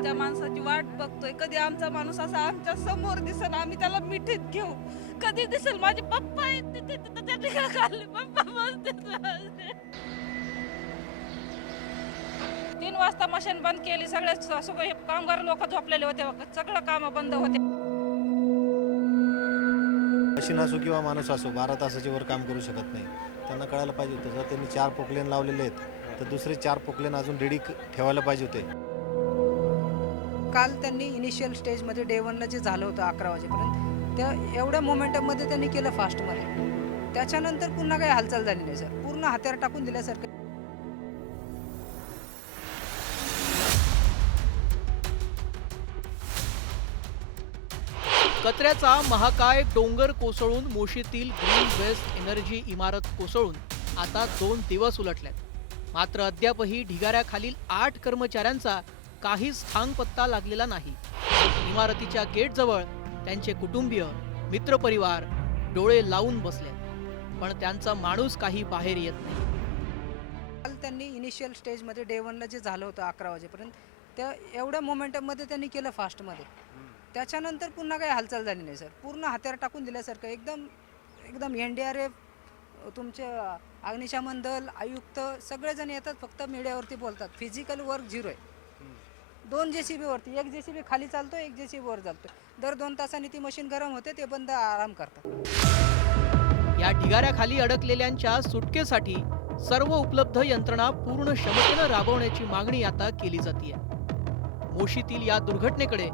आमच्या माणसाची वाट बघतोय. कधी आमचा माणूस असा आमच्या समोर दिसेल, आम्ही त्याला मिठीत घेऊ. कधी दिसेल माझे पप्पा आहेत तिथे, तिथे त्या ठिकाणी खाल्ले पप्पा बसते. 3 वाजता मशीन बंद केली. सगळे कामगार लोक झोपलेले होते. सगळं काम बंद होते. मशीन असो किंवा माणूस असो 12 तासाच्या वर काम करू शकत नाही. त्यांना कळायला पाहिजे होतं. जर त्यांनी 4 पोकलेन लावलेले आहेत तर दुसरे 4 पोकलेन अजून रेडी ठेवायला पाहिजे होते. काल त्यांनी इनिशियल स्टेजमध्ये डे 1ला जे झालं होतं 11 वाजेपर्यंत, त्या एवढ्या मोमेंटममध्ये त्यांनी केलं फास्टमध्ये. त्याच्यानंतर पुन्हा काही हालचाल झाली नाही सर. पूर्ण हात्यार टाकून दिल्यासारखं. कचऱ्याचा महाकाय डोंगर कोसळून मोशीतील ग्रीन वेस्ट एनर्जी इमारत कोसळून आता 2 दिवस उलटल्यात. मात्र अद्यापही ढिगाऱ्याखालील 8 कर्मचाऱ्यांचा काहीच थांगपत्ता लागलेला नाही. इमारतीच्या गेटजवळ त्यांचे कुटुंबीय, मित्रपरिवार डोळे लावून बसलेत, पण त्यांचा माणूस काही बाहेर येत नाही. काल त्यांनी इनिशियल स्टेजमध्ये डे 1ला जे झालं होतं 11 वाजेपर्यंत, त्या एवढ्या मोमेंटममध्ये त्यांनी केलं फास्टमध्ये. त्याच्यानंतर पुन्हा काही हालचाल झाली नाही सर. पूर्ण हात्यार टाकून दिल्यासारखं. एकदम NDRF, तुमचे अग्निशमन दल, आयुक्त सगळेजण येतात, फक्त मीडियावरती बोलतात. फिजिकल वर्क 0 आहे. 2 JCB वरती, 1 JCB खाली चालतो, 1 JCB वर चालतो. दर 2 तासांनी ती मशीन गरम होते, ते बंद आराम करतात. या ढिगाऱ्याखाली अडकलेल्यांच्या सुटकेसाठी सर्व उपलब्ध यंत्रणा पूर्ण क्षमतेनं राबवण्याची मागणी आता केली जाते. मोशीतील या दुर्घटनेकडे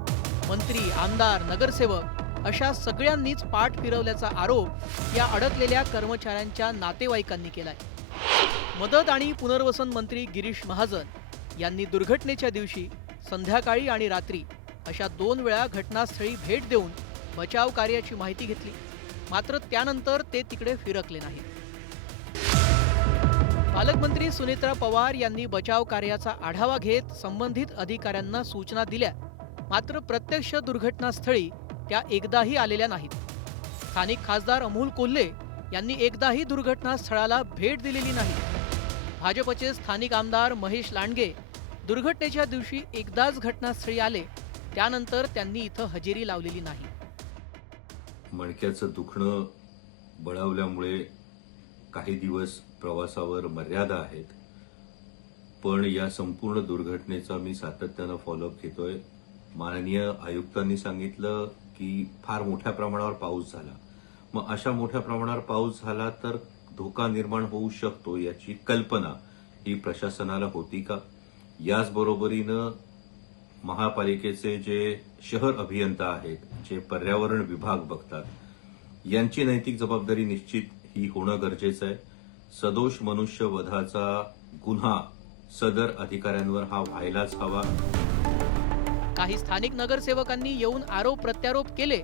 मंत्री, आमदार, नगरसेवक अशा सगळ्यांनीच पाठ फिरवल्याचा आरोप या अडकलेल्या कर्मचाऱ्यांच्या नातेवाईकांनी केलाय. मदत आणि पुनर्वसन मंत्री गिरीश महाजन यांनी दुर्घटनेच्या दिवशी संध्याकाळी आणि रात्री अशा 2 वेळा घटनास्थळी भेट देऊन बचाव कार्याची माहिती घेतली. मात्र त्यानंतर ते तिकडे फिरकले नाही. पालकमंत्री सुनेत्रा पवार यांनी बचाव कार्याचा आढावा घेत संबंधित अधिकाऱ्यांना सूचना दिल्या. मात्र प्रत्यक्ष दुर्घटनास्थळी त्या एकदाही आलेल्या नाहीत. स्थानिक खासदार अमोल कोल्हे यांनी एकदाही दुर्घटनास्थळाला भेट दिलेली नाही. भाजपचे स्थानिक आमदार महेश लांडगे दुर्घटनेच्या दिवशी एकदाच घटनास्थळी आले, त्यानंतर त्यांनी इथं हजेरी लावलेली नाही. मणक्याचं दुखणं बळावल्यामुळे काही दिवस प्रवासावर मर्यादा आहेत, पण या संपूर्ण दुर्घटनेचा मी सातत्यानं फॉलोअप घेतोय. माननीय आयुक्तांनी सांगितलं की फार मोठ्या प्रमाणावर पाऊस झाला. मग अशा मोठ्या प्रमाणावर पाऊस झाला तर धोका निर्माण होऊ शकतो याची कल्पना ही प्रशासनाला होती का? याचबरोबरीनं महापालिकेचे जे शहर अभियंता आहेत, जे पर्यावरण विभाग बघतात, यांची नैतिक जबाबदारी निश्चित ही होणं गरजेचं आहे. सदोष मनुष्यवधाचा गुन्हा सदर अधिकाऱ्यांवर हा व्हायलाच हवा. काही स्थानिक नगरसेवकांनी येऊन आरोप प्रत्यारोप केले,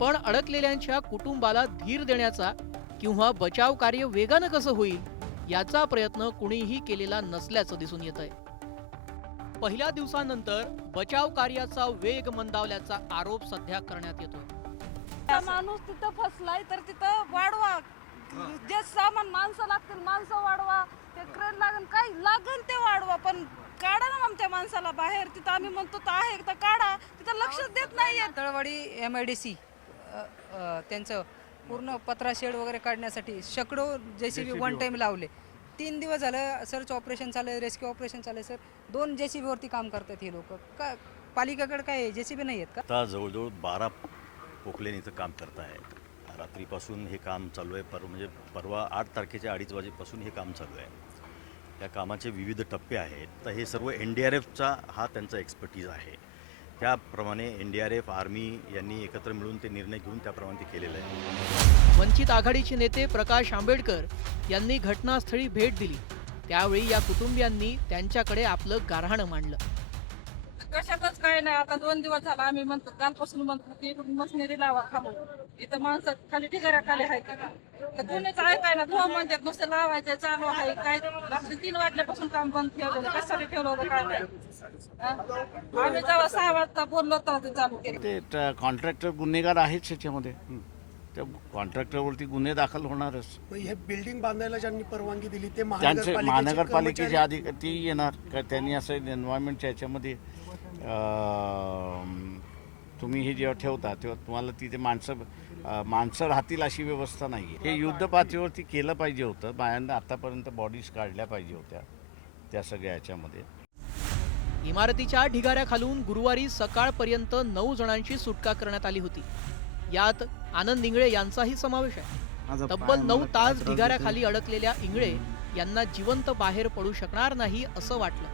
पण अडकलेल्यांच्या कुटुंबाला धीर देण्याचा किंवा बचाव कार्य वेगानं कसं होईल याचा प्रयत्न कुणीही केलेला नसल्याचं दिसून येतंय. पहिल्या दिवसानंतर बचाव कार्याचा वेग मंदावल्याचा आरोप सध्या करण्यात येतोय. माणूस तिथं फसलाय तर तिथं वाढवा. जे सामान माणसं लागतील माणसं वाढवा. ते क्रेन लागेल, काय लागेल ते वाढवा, पण काढा ना आमच्या माणसाला बाहेर. तिथं आम्ही म्हणतो तर आहे तर काढा, तिथं लक्षच देत नाहीये. तळवाडी MIDC त्यांचं पूर्ण पत्रा शेड वगैरे काढण्यासाठी शेकडो JCB वन टाइम लावले. 3 दिवस झालं सर्च ऑपरेशन चालू, रेस्क्यू ऑपरेशन चालू सर. 2 JCB वरती काम करतात हे लोक. का पालिकेकडे काय JCB नाही आहेत का? आता जवळजवळ 12 पोकलेन इथं काम करत आहे. रात्रीपासून हे काम चालू आहे. म्हणजे परवा 8 तारखेच्या 2:30 वाजेपासून हे काम चालू आहे. या कामाचे विविध टप्पे आहेत. तर हे सर्व NDRFचा हा त्यांचा एक्सपर्टीज आहे. त्याप्रमाणे NDRF, आर्मी यांनी एकत्र मिळून ते निर्णय घेऊन त्याप्रमाणे ते केलेलं आहे. वंचित आघाडीचे नेते प्रकाश आंबेडकर यांनी घटनास्थळी भेट दिली. त्यावेळी या कुटुंबियांनी त्यांच्याकडे आपलं गाऱ्हाणं मांडलं. कशातच काय नाही. आता 2 दिवस झाला आम्ही म्हणतो, कालपासून म्हणतो की मशिनरी लावा खाली. इथं माणसं खाली ढिगाऱ्या खाली आहे का? कोणीच ऐकाय ना. धुवा म्हणतात नुसतं लावायचं चालू आहे. काय रात्री 3 वाजल्यापासून काम बंद ठेवलेलं. कशासाठी ठेवलं होतं काय नाही. आम्ही जेव्हा 6 वाजता बोललो तेव्हा ते चालू केलं. ते कॉन्ट्रॅक्टर गुन्हेगार आहेच त्याच्यामध्ये. त्या कॉन्ट्रॅक्टरवरती गुन्हे दाखल होणारच. हे बिल्डिंग बांधायला ज्यांनी परवानगी दिली ते त्यांचे महानगरपालिकेचे अधिकारी ती येणार का? त्यांनी असं एन्व्हायरमेंटच्या ह्याच्यामध्ये तुम्ही हे जेव्हा ठेवता तेव्हा तुम्हाला तिथे माणसं राहतील अशी व्यवस्था नाही आहे. हे युद्ध पातळीवरती केलं पाहिजे होतं. बायांना आतापर्यंत बॉडीज काढल्या पाहिजे होत्या त्या सगळ्या याच्यामध्ये. इमारतीच्या ढिगाऱ्याखालून गुरुवारी सकाळपर्यंत 9 जणांची सुटका करण्यात आली होती. यात आनंद इंगळे यांचाही समावेश आहे. तब्बल 9 तास ढिगाऱ्याखाली अडकलेल्या इंगळे यांना जिवंत बाहेर पडू शकणार नाही असं वाटलं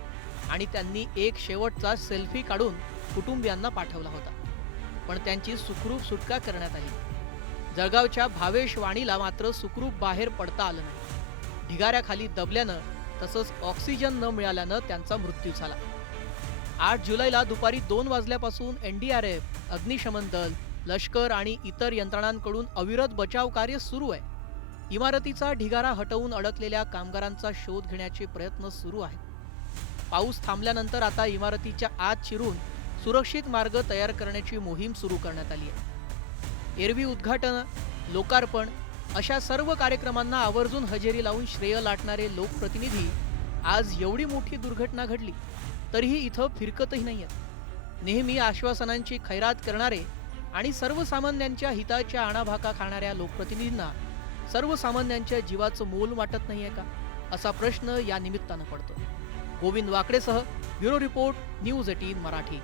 आणि त्यांनी एक शेवटचा सेल्फी काढून कुटुंबियांना पाठवला होता. पण त्यांची सुखरूप सुटका करण्यात आली. जळगावच्या भावेश वाणीला मात्र सुखरूप बाहेर पडता आलं नाही. ढिगाऱ्याखाली दबल्यानं तसंच ऑक्सिजन न मिळाल्यानं त्यांचा मृत्यू झाला. 8 जुलैला दुपारी 2 वाजल्यापासून NDRF, अग्निशमन दल, लष्कर आणि इतर यंत्रणांकडून अविरत बचाव कार्य सुरू आहे. इमारतीचा ढिगारा हटवून अडकलेल्या कामगारांचा शोध घेण्याचे प्रयत्न सुरू आहेत. पाऊस थांबल्यानंतर आता इमारतीच्या आत शिरून सुरक्षित मार्ग तयार करण्याची मोहीम सुरू करण्यात आली आहे. एरवी उद्घाटन, लोकार्पण अशा सर्व कार्यक्रमांना आवर्जून हजेरी लावून श्रेय लाटणारे लोकप्रतिनिधी आज एवढी मोठी दुर्घटना घडली तरीही इथं फिरकतही नाहीयेत. नेहमी आश्वासनांची खैरात करणारे आणि सर्वसामान्यांच्या हिताच्या आणाभाका खाणाऱ्या लोकप्रतिनिधींना सर्वसामान्यांच्या जीवाचं मोल वाटत नाहीये का, असा प्रश्न या निमित्तानं पडतो. गोविंद वाकडेसह ब्युरो रिपोर्ट, न्यूज 18 मराठी.